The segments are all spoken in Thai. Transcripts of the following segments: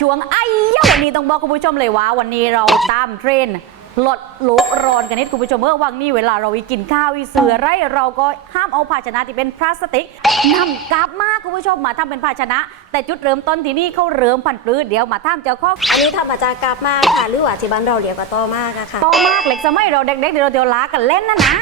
ช่วงไอ้ยะวันนี้ต้องบอกคุณผู้ชมเลยว่า วันนี้เราตามเทรนลดโลกร้อนกันนิดคุณผู้ชมเมื่อวังนี้เวลาเราไปกินข้าวอีเสือไรเราก็ห้ามเอาภาชนะที่เป็นพลาสติกนำกลับมากคุณผู้ชมมาทำเป็นภาชนะ แต่จุดเริ่มต้นที่นี่เขาเริ่มพันปลื้เดี๋ยวมาท่ามเจ้าข้ออันนี้ทำมาจากกราบมากค่ะหรือว่าที่บ้านเราเรียกว่าตอมากอะค่ะโตมากเหล็กสมัยเราเด็กๆเดี๋ยวเราเดี๋ยวลากันเล่นนะนะ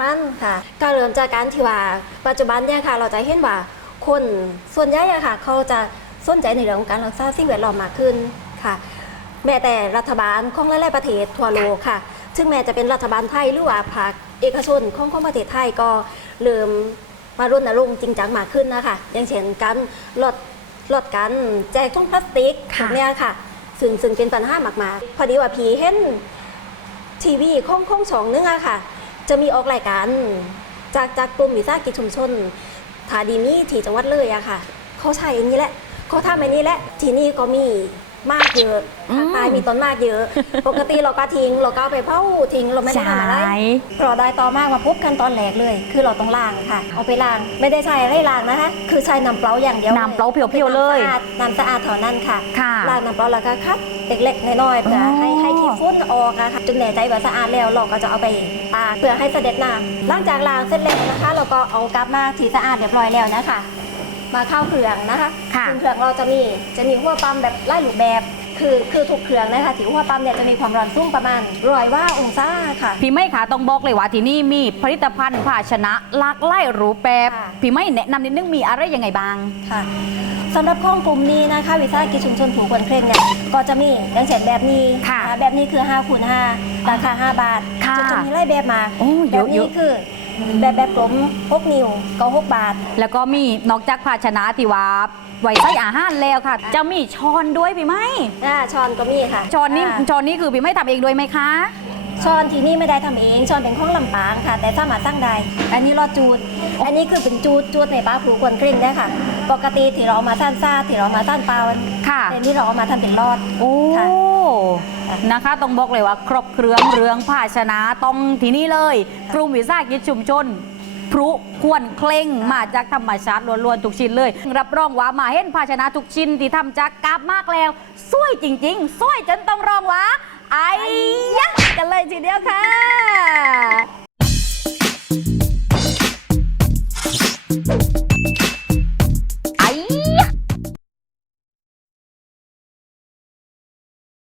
มันค่ะ ก็เริ่มจากการที่ว่าปัจจุบันเนี่ยค่ะ เราจะเห็นว่าคนส่วนใหญ่อะค่ะ เขาจะสนใจในเรื่องของการรักษาสิ่งแวดล้อมมากขึ้นค่ะ แม้แต่รัฐบาลของหลายๆประเทศทั่วโลกค่ะ ซึ่งแม้จะเป็นรัฐบาลไทยหรือว่าภาคเอกชนของของประเทศไทยก็เริ่มมารณรงค์จริงจังมากขึ้นนะคะ อย่างเช่นการลดลดการแจกถุงพลาสติกเนี้ยค่ะ ซึ่งซึ่งเป็นปัญหามากๆ พอดีว่าพีเห็นทีวีของของสองนึงอะค่ะ จะมีออกรายการจากจากกลุ่มวิสาหกิจชุมชนทาดีนี่ที่จังหวัดเลยอะค่ะ เขาใช้อย่างนี้แหละ เขาทำอย่างนี้แหละ ที่นี่ก็มีมากเยอะอืมภาคใต้มีต้นมากเยอะ ปกติเราก็ทิ้ง เราก็เอาไปเผาทิ้งเราไม่ได้ทำอะไรใช่พอได้ต่อมากมาปุ๊บขั้นตอนแรกเลย คือเราต้องล้างค่ะ เอาไปล้าง ไม่ได้ใช้อะไรล้างนะคะ คือใช้น้ำเปล่าอย่างเดียว น้ำเปล่าเพียวๆเลย น้ำสะอาดน้ำสะอาดเท่านั้นค่ะค่ะ ล้างน้ำเปล่าแล้วก็คัดเล็กๆน้อยๆเพื่อให้ให้ ขี้ฝุ่นออกนะคะจนแน่ใจว่าสะอาดแล้วเราก็จะเอาไปตากเพื่อให้เสด็จน้ำหลังจากล้างเสร็จแล้วนะคะ เราก็เอากลับมาที่สะอาดเรียบร้อยแล้วนะคะ มาเข้าเครื่องนะคะค่ะซึ่งเครื่องเราจะมีจะมีหัวปั๊มแบบไล่รูปแบบ คือคือทุกเครื่องนะคะที่หัวปั๊มเนี่ยจะมีความร้อนสูงประมาณร้อยว่าองศาค่ะ พี่ไม่ขาต้องบอกเลยว่าที่นี่มีผลิตภัณฑ์ภาชนะหลากหลายรูปแบบค่ะ พี่ไม่แนะนำนิดนึงมีอะไรยังไงบ้าง ค่ะสำหรับข้องกลุ่มนี้นะคะวิสาหกิจชุมชนผูกคนเคร่งเนี่ยก็จะมีอย่างเช่นแบบนี้ค่ะอ่าแบบนี้คือ5คูณ5ราคา 5 บาทค่ะจะจะมีไล่แบบมาโอ้เยแบอะบเยนี้อะคือ แบบแบบกลม6นิ้วก็6บาท แล้วก็มีนอกจากภาชนะที่ว่าไว้ใส่อาหารแล้วค่ะ จะมีช้อนด้วยพี่ไม่อ่าช้อนก็มีค่ะช้อนนี้าช้อนนี้คือพี่ไม่ทำเองด้วยไหมคะ ช้อนที่นี่ไม่ได้ทำเองช้อนเป็นของลำปางค่ะ แต่สามารถสร้างได้ อันนี้รอดจูด อันนี้คือเป็นจูดจูดในปลาผูกวนเคร่งได้ค่ะ ปกติที่เราเอามาสั้นซ่าที่เราเอามาสั้นเปล่าค่ะแต่นี่เราเอามาทำเป็นรอดโอ้ค่ะนะคะต้องบอกเลยว่าครบเครื่องเรืองภาชนะต้องที่นี่เลยกลุ่มวิสาหกิจชุมชนพรุควรเคล่งมาจากธรรมชาติล้วนๆทุกชิ้นเลย รับรองว่ามาเห็นภาชนะทุกชิ้นที่ทำจากกาบมากแล้วสวยจริง ๆสวยจนต้องร้องว่า ไอ้ยะกันเลยทีเดียวค่ะ